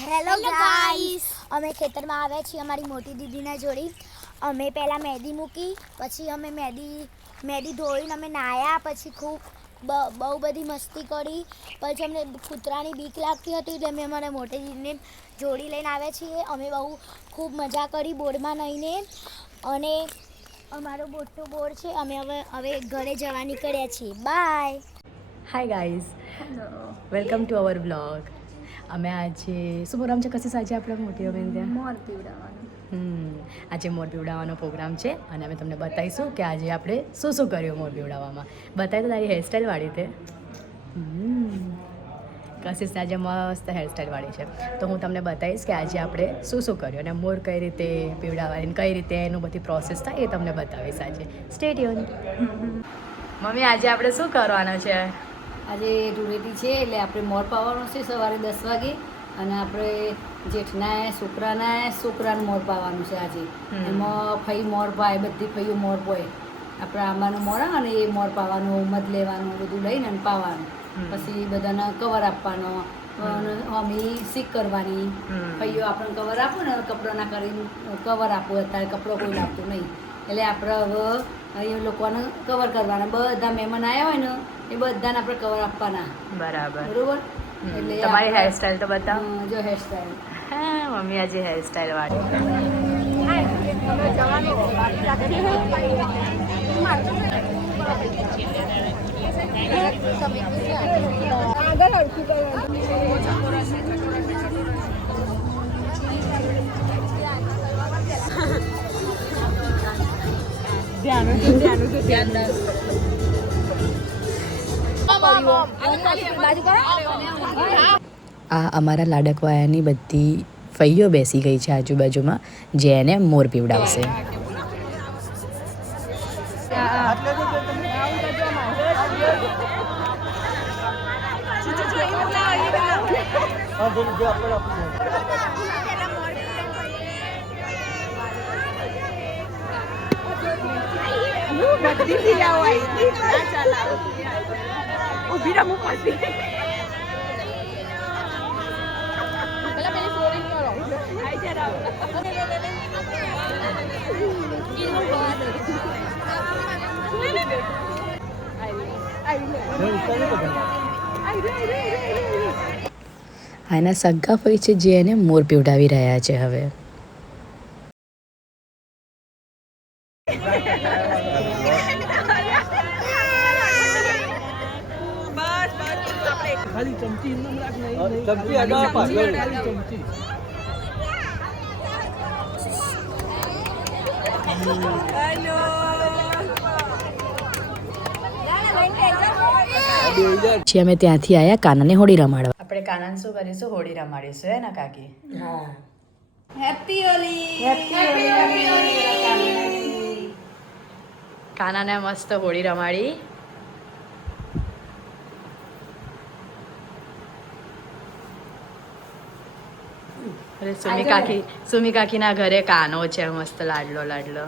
Hello guys, અમે ખેતરમાં આવ્યા છીએ અમારી મોટી દીદીના જોડી. અમે પહેલાં મહેંદી મૂકી, પછી અમે મહેંદી ધોઈને અમે નાહ્યા, પછી બહુ બધી મસ્તી કરી. પછી અમને કૂતરાની બીક લાગતી હતી એટલે અમે અમારા મોટી દીદીને જોડી લઈને આવ્યા છીએ. અમે ખૂબ મજા કરી બોર્ડમાં નહીને, અને અમારો મોટો બોર્ડ છે. અમે હવે ઘરે જવા નીકળ્યા છીએ. Bye. Hi guys, welcome to our blog. અમે આજે શું પ્રોગ્રામ છે? કશી સાંજે આપણે મોટી બેન ત્યાં મોર પીવડાવવાનો. આજે મોર પીવડાવવાનો પ્રોગ્રામ છે અને અમે તમને બતાવીશું કે આજે આપણે શું શું કર્યું મોર પીવડાવવામાં. બતાવી તો તારી હેરસ્ટાઈલ વાળી તે કશિશ આજે મસ્ત હેરસ્ટાઈલ વાળી છે, તો હું તમને બતાવીશ કે આજે આપણે શું શું કર્યું અને મોર કઈ રીતે પીવડાવવાની, કઈ રીતે એનું બધી પ્રોસેસ થાય એ તમને બતાવીશ આજે. Stay tune. મમ્મી આજે આપણે શું કરવાનું છે? આજે ધૂળેટી છે એટલે આપણે મોર પાવાનો છે સવારે 10 વાગે, અને આપણે જેઠના છોકરાનું મોર પાવાનું છે આજે. એમાં ફઈ મોર પાય, બધી ફઈઓ મોર પાય. આપણે આંબાનું મોર આવે ને એ મોર પાવાનું, મધ લેવાનું, બધું લઈને અને પાવાનું. પછી બધાને કવર આપવાનો, અમી શીખ કરવાની. ફઈઓ આપણને કવર આપો ને, કપડાના કરીને કવર આપો. અત્યારે કપડો કોઈ લાવતું નહીં એટલે આપણે હવે એ લોકોને કવર કરવાના. બધા મહેમાન આવ્યા હોય ને એ બધાને આપણે કવર આપવાના. બરાબર. બરોબર. એટલે તમારી હેરસ્ટાઈલ તો બતાવો. જો હેરસ્ટાઈલ. હા, મમ્મી આજે હેરસ્ટાઈલ વાળી. આ અમારા લાડકવાયાની બધી ફઈઓ બેસી ગઈ છે આજુબાજુમાં, જે એને મોર પીવડાવશે. આના સગા ફઈ છે જે એને મોર પીવડાવી રહ્યા છે હવે. ખાલી ચમચી ચમચી અડા પાછળ ચમચી. પછી અમે ત્યાંથી આવ્યા કાનાને હોળી રમાડવા. આપણે કાનાને શું કરીશું? હોળી રમાડીશું, હે ને કાકી? હા. હેપી હોલી. કાનાને મસ્ત હોળી રમાડી. અરે સુમી કાકીના ઘરે કાનો છે મસ્ત લાડલો લાડલો.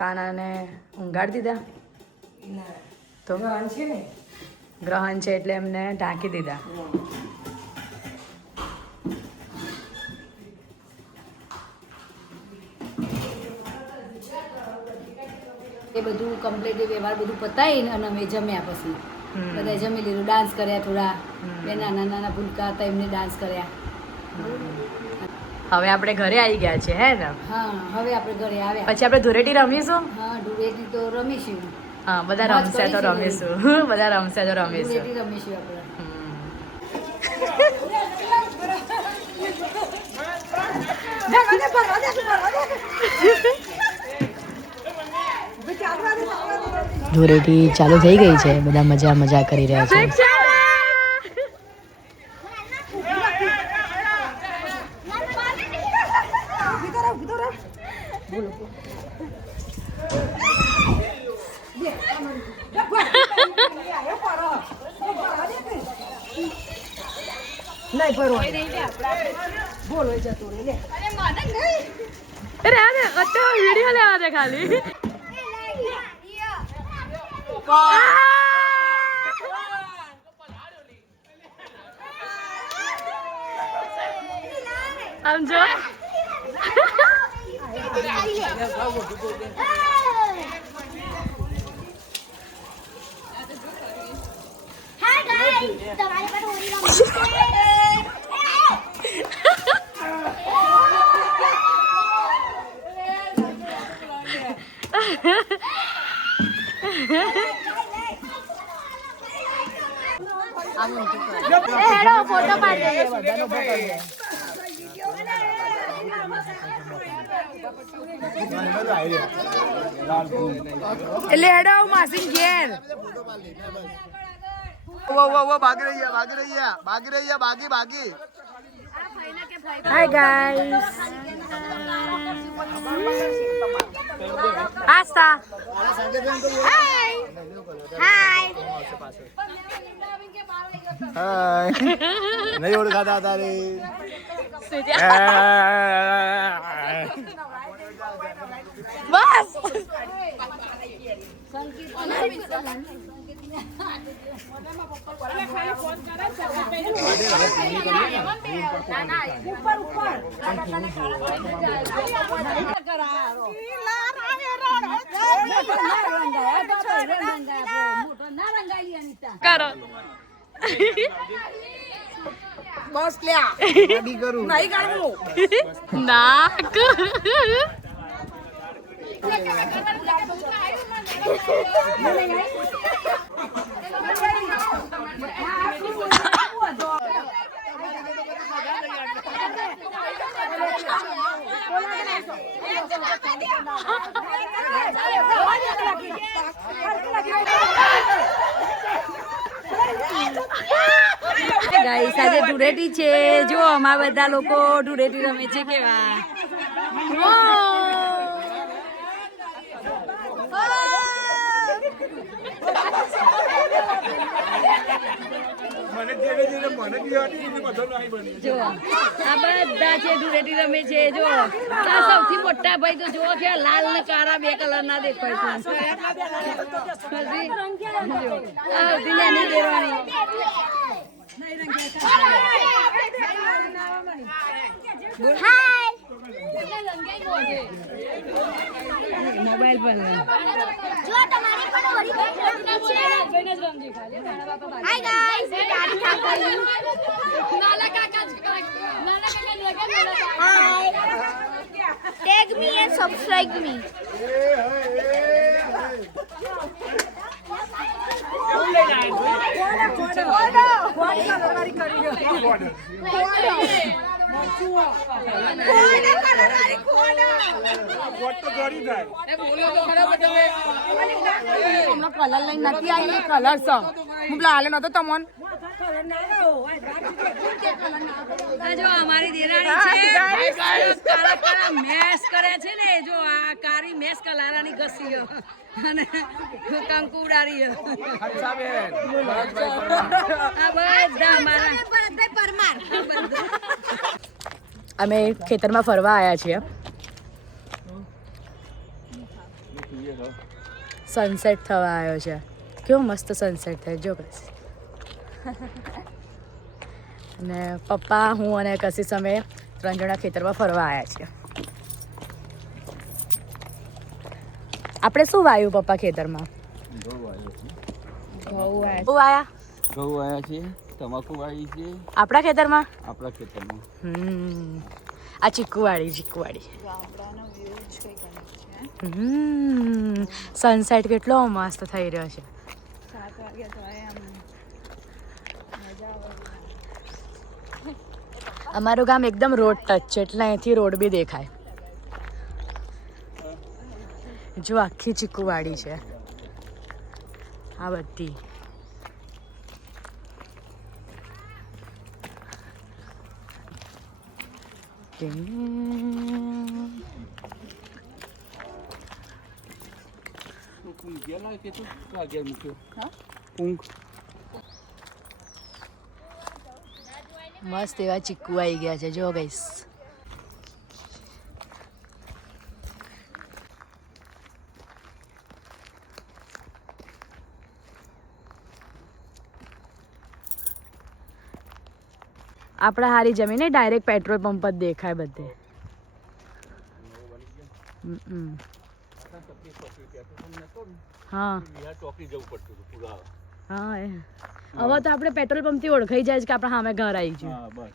કાનાને ઊંઘાડી દીધા તો ગ્રહણ છે એટલે એમને ઢાંકી દીધા. એ બધું કમ્પ્લીટ વ્યવહાર બધું પતાવીને અને અમે જમ્યા. પછી બધા જમી લીધું, ડાન્સ કર્યા થોડા. બે નાના નાના ભૂલકા હતા એમને ડાન્સ કર્યા. હવે આપણે ઘરે આવી ગયા છે, હે ને? હા, હવે આપણે ઘરે આવ્યા. પછી આપણે ધૂળેટી રમીશું. હા, ધૂળેટી તો રમીશું. હા, બધા રમશે તો રમીશું. બધા રમશે તો રમીશું. ધૂળેટી રમીશું આપણે. ધૂળેટી ચાલુ થઈ ગઈ છે, બધા મજા કરી રહ્યા છે. વિડીયો લેવા દે ખાલી. આમ જો ફોટો પાડી એટલે હેડો માસી ઘેર. ભાગી. હાય ગાઈસ, આસ્તા નહીં ઓળખાતા તારે. બસ કરો બસ લ્યા કરું નહીં કાઢવું નાક ગાઈસ આજે ધૂળેટી છે, જો અમારા બધા લોકો ધૂળેટી રમે છે કેવા. જો આ બધા છે ધૂળેટી રમે છે. જો આ સૌથી મોટા ભાઈ તો જો કે લાલ ને કાળા બે કલર ના દેખાય છે. હજી જો આ હજી નાની દેવાની મોબાઈલ પર જો તમારે પણ હોળી રમવી છે. હાય ગાઈસ, મેં ગાડી કાકા નાના કાકા hi, tag me and subscribe me. Colour લઈને નથી આવી, કલર છે હું પેલા હાલે નતો તમોન. આ જો અમારી દેરાણી છે, કાળા કાળા મેસ કરે છે ને. જો આ કાળી મેસ કલારાની ઘસીઓ અને કંકુ ઉડાડી. આ બધા અમારા અમે ખેતરમાં ફરવા આવ્યા છીએ. સનસેટ થવા આવ્યો છે, કેવો મસ્ત સનસેટ થાય જો બસ. અને પપ્પા, હું અને કશિશ અમે 3 જણા ખેતરમાં ફરવા આવ્યા છીએ. આપણે શું વાવ્યું પપ્પા ખેતરમાં? ઘઉં વાયા. છે, તમાકુ વાળી છે આપણા ખેતરમાં. આ ચીકુવાડી. સનસેટ કેટલો મસ્ત થઈ રહ્યો છે. અમારું ગામ એકદમ રોડ ટચ છે, એટલે અહીંથી રોડ બી દેખાય. જો આખી ચીકુવાડી છે. આ બધી ગેલા કે તું આગળ મૂક્યો ઊંઘ મસ્ત એવા ચીકુ આવી ગયા છે જો ગાઈસ. આપણે હારી જમીને ડાયરેક્ટ પેટ્રોલ પંપ જ દેખાય બધે. હા ચોકી જવું પડતું હતું પૂરા હા હવે તો આપણે પેટ્રોલ પંપ થી ઓળખાઈ જાય છે કે આપણે સામે ઘર આવી ગયું. હા બસ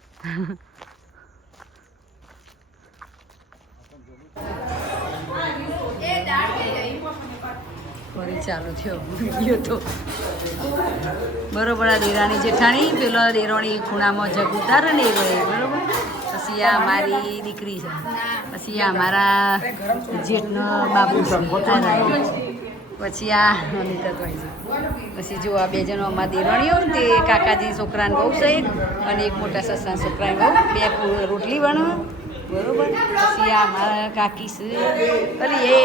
ફરી ચાલુ થયો વિડીયો તો બરોબર. આ દેરાણી જેઠાણી પેલો દેરોણી ખૂણામાં જગ ઉતારે ને એ ભાઈ બરોબર. પછી આ મારી દીકરી છે, પછી આ મારા જેઠનો બાબુ છે, પછી આ અનિતાભાઈ છે. પછી જો આ બે જણો અમારા દેરાણીઓ તે કાકાજી છોકરાને બહુ છે અને એક મોટા સસરા છોકરાને બહુ બે રોટલી બનાવે બરોબર. પછી આ મારા કાકી છે અરે એ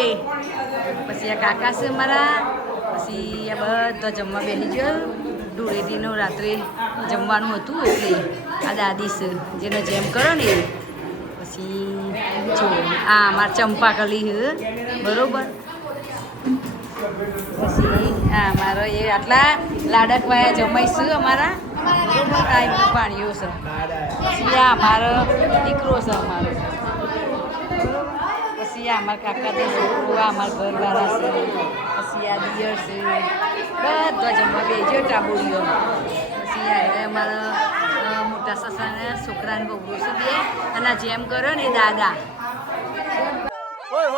પછી આ કાકા છે મારા. પછી આ બધા જમવા બેસી ગયો. ધૂળેટીનું રાત્રે જમવાનું હતું એટલે આ દાદી છે જેને જેમ કરો ને એ. પછી જો આ અમારા ચંપાકલી છે બરોબર. પછી આ મારો એ આટલા લાડકવાયા જમાઈશું અમારા બરોબર. આ પાણીઓ છે. પછી આ અમારો દીકરો છે અમારો. પછી આ અમારા કાકા છોકરો, આ અમારા ઘરવાળા છે. પછી આ દિયર છે બધા જમવા બેસજો ટાબુરીઓ. પછી આ અમારા મોટા સસાના છોકરાને બહુ છે બે અને જેમ કર્યો ને દાદા. ઓય